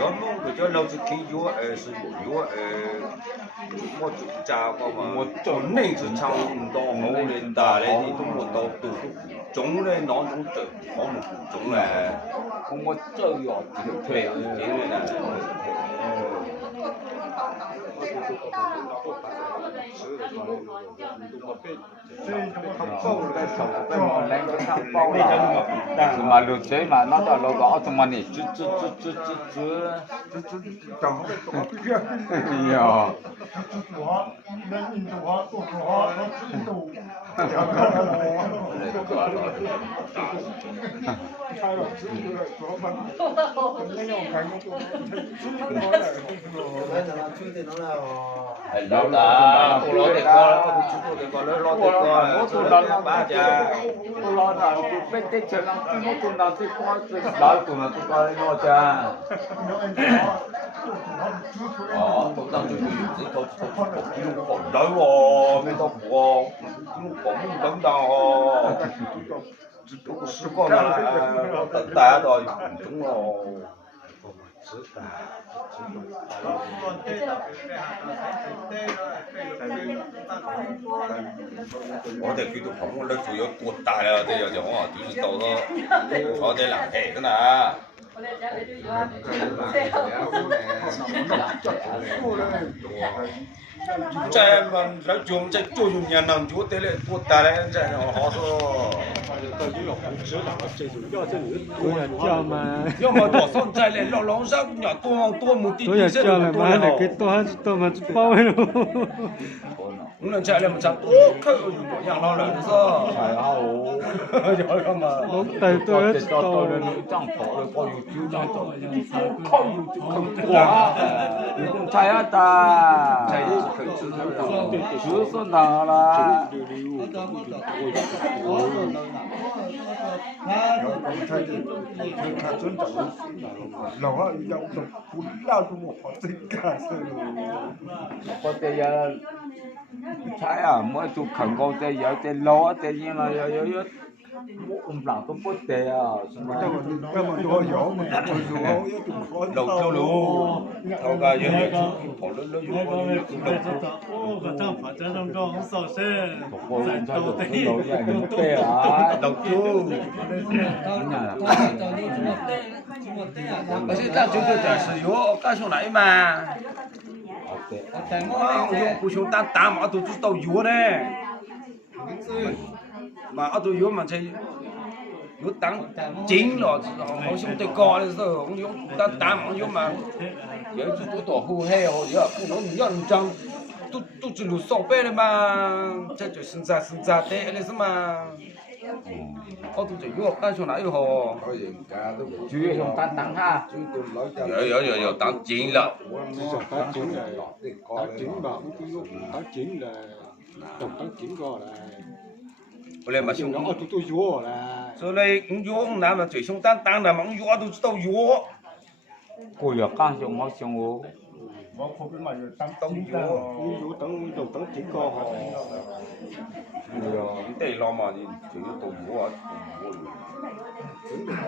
要么搿叫老子开药是药我就家个嘛，我内子厂到后来大来的都我到都种来拿种走，好么种来，我走药就退啊，退了。是嘛？路车嘛，那到路高怎么呢？吱。哎呀！老大，我老得高，我知道得高，老得高，我做老大家，我老大，我被得钱了，我做那最高，最老做那最高的老家。哦，都当最贵，最高好老哦，没到过，我们等当哦，是个啦，大家都中了。我哋佢都捧我哋做咗多大啦，都有就我就是到咗我哋南海的呢。在嘛，那就在就用年能就得了多大了，这好说。要么多少在嘞，老上要多目的地些多多包了。我们家里么家多口养老人的噻。哎呀哦，要干嘛？到了你长跑了，跑有就长走，靠有就靠哇，有种菜呀大，就是那啦。我这呀，菜啊，我就看过这有这老这样了，有。我们哪都不得啊，是吗？老走路，头个有跑了有。我这发展上高很少些，在都对啊，老走。而且咱就是在是药，干上来嘛。我不想打嘛，都知道药呢。嘛，都有嘛才有当紧了，好像得高的时候，我用打嘛有嘛，有一次都到后海哦，要你讲，都只有少背了嘛，这就现在对了是嘛。好多就有，干上来以后，就要用当哈，要当紧了。当紧嘛，当紧了，当紧过来。后来嘛，兄弟，都药了。所以药那么最凶当的嘛，药都知道药。个月刚上好上哦。我可比嘛要当紧的，要当紧个哈。你对老嘛，你就要到药啊，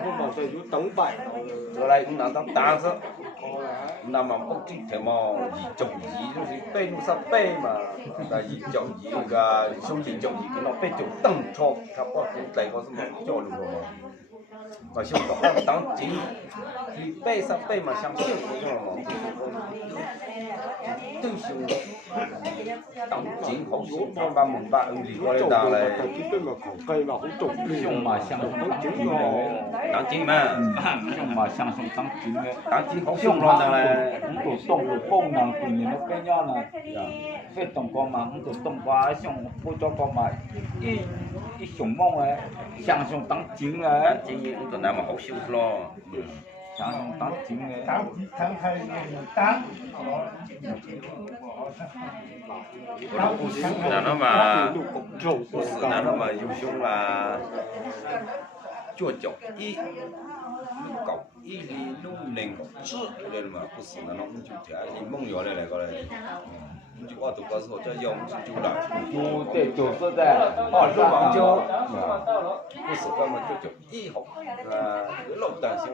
我嘛就要当白。后来那当单子，那么不今天嘛2.2就是8.8嘛，那2.2个小2.2个那8就等超，他把这个什么交流了嘛。嘛，想当今2.8嘛，相信这种嘛，都是当今好说，把门把离过来打来。用嘛相信当今嘞，当今嘛，用嘛相信当今嘞，当今好凶了嘞。我都动了功能，对你那边样了，非动过嘛，我都动过凶，不做过嘛，一凶猛嘞，相信当今嘞。今年我都那么好修咯，相信当今嘞。不是那了嘛，不是那了嘛，有凶嘛，脚搞10607，对了嘛，不是那了，我就听你猛药的那个嘞。就我都告诉我这药我就了，对，就是的，六王酒，不是咱们就1号，有老担心。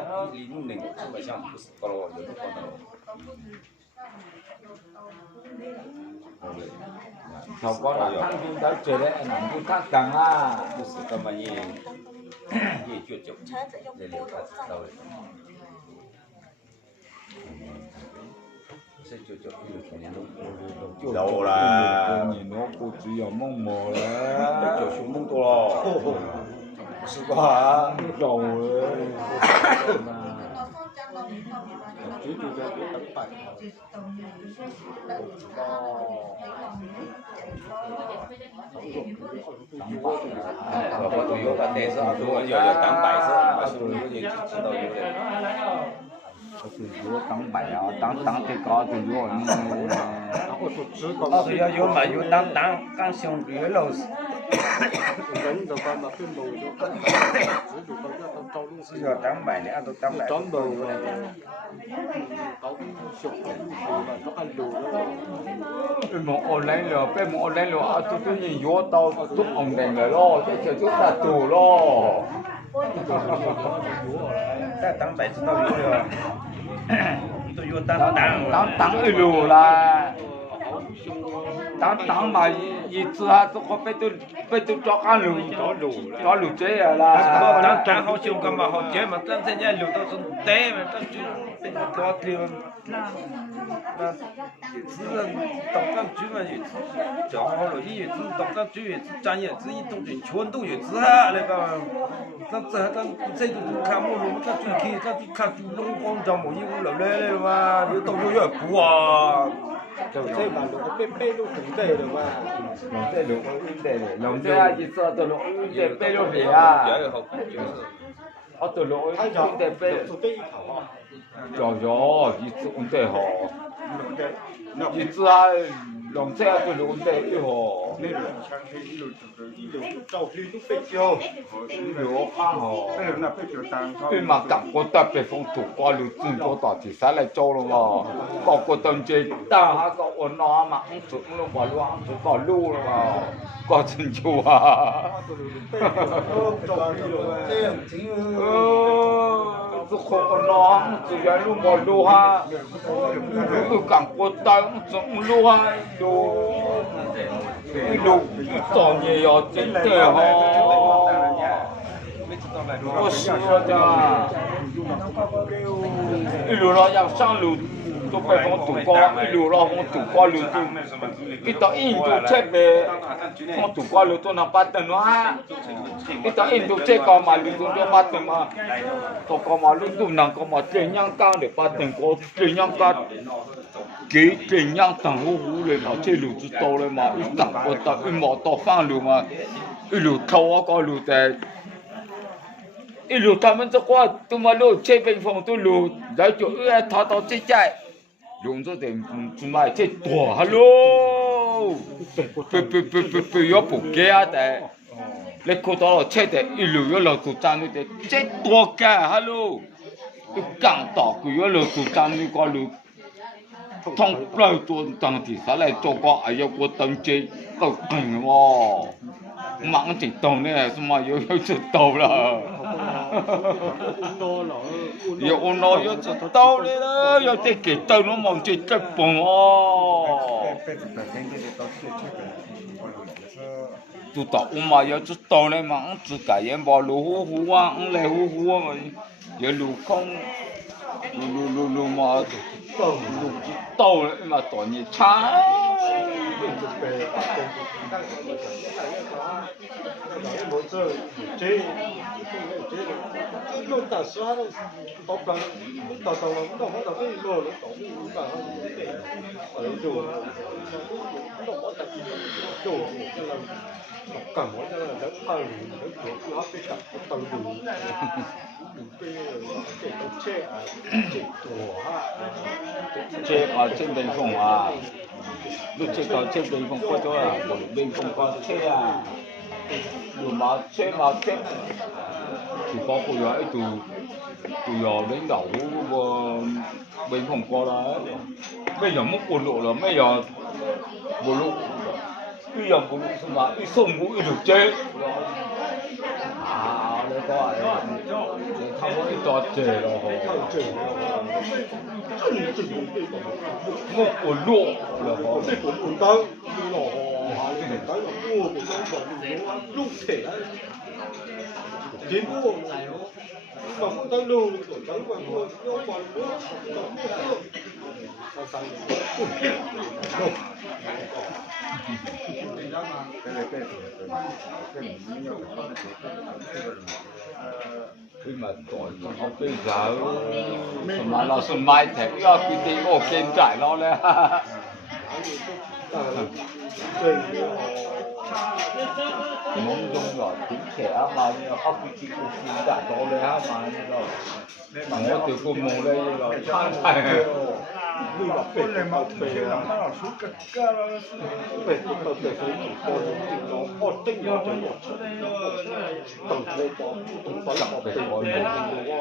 搞理论那个，这么像不是搞了，有的搞了。thầu có là thằng chúng ta chơi đấy nằm chúng ta càng à不是干嘛也绝交，这里看到了。这就叫有啦，你那不只有梦魔了，就熊梦多了，是吧？有了。主要就係等白。我都有个电视，我有当白色，我说我也知道有的。từ vô tăng bảy à tăng thì có từ vô thì vô mà vô tăng càng xong dưới lâu giờ tăng bảy nữa tôi tăng bảy một online rồi cái một online rồi tôi nhìn vô tao giúp ông đèn rồi lo chứ chờ chút ta tù lo ta tăng bảy tao vô rồi tôi vô tăng lù là tăng mà gì chưa tôi có phải tôi cho cá lù chế à là tăng họ chịu cầm mà họ chế mà tăng thế nhá lù tao xuống té mà tao chịu bên có tiền mà只当当局嘛也讲好了，也当当局也专业，只一动就全都也知哈那个，这都看我们那最近那看就龙光就冇嘢流咧嘛，要到咗一步啊。就即係話六個啤都紅低啦嘛，龍仔啊，意思到六隻啤都肥啊，我到六隻啤，做低頭啊，咗，意思咁即係好。一只啊，龍仔啊，對龍仔一號。呢兩槍氣呢度就去都飛咗，我看哦。呢兩飛咗單槍。對嘛，夾個特別風土瓜了，轉咗大條晒嚟做咯喎。個當隻單下個我攞嘛，唔做唔攞話攞，唔做個撈咯喎，個真做啊。做個攞，做人撈冇撈下，個夾個單唔做唔撈下撈，撈當嘢又真對吼。我死了的，一路老要上路都被风堵光，一路老风堵光路都，一到印度这边风堵光路都能把灯啊，一到印度这个马路都要把灯嘛，到个马路都能个嘛这样干的把灯过，这样干。幾這樣等好好嚟嘛，這路就到了嘛，一等我到一毛到半路嘛，一路偷我個路的。一路他們這個都嘛路這邊風都路，來就他到這在，用咗點做咩這多哈咯？不要不給啊的，你看到了這的一路要落到站裏的，這多嘅哈咯，要剛到佢要落到站裏個路。通來做當地實來做個，哎呀，我當這夠勁喎，猛直到呢，什麼要出到啦，要我攞要出到你啦，要啲幾到都冇只得半喎。做到我嘛要出到呢嘛，自家人把路好好啊，嚟好好啊嘛，要路空。路嘛，路到了嘛，到你差。車啊，清bình phong à, lúc trước còn清bình phong có chỗ à, bình phong có xe à, dù mà xe thì có cô gái từ giờ đến đầu bình phong có đấy, bây giờ mất bộ lộ là bây giờ bộ lộ mà đi sông cũng được chơi. À, đây có à, 啲多謝咯，我我落了嗬，佢咪代我飛走，同埋落順買踢，因為佢哋我見仔咯咧。懵中來點騎啊嘛，黑佢接個見仔攞咧啊嘛呢度，我條個夢咧要來參係。你話俾你冇俾啊？俾都俾佢做過電腦，我叮咗就落出，同我講，同我講俾我講嘅喎。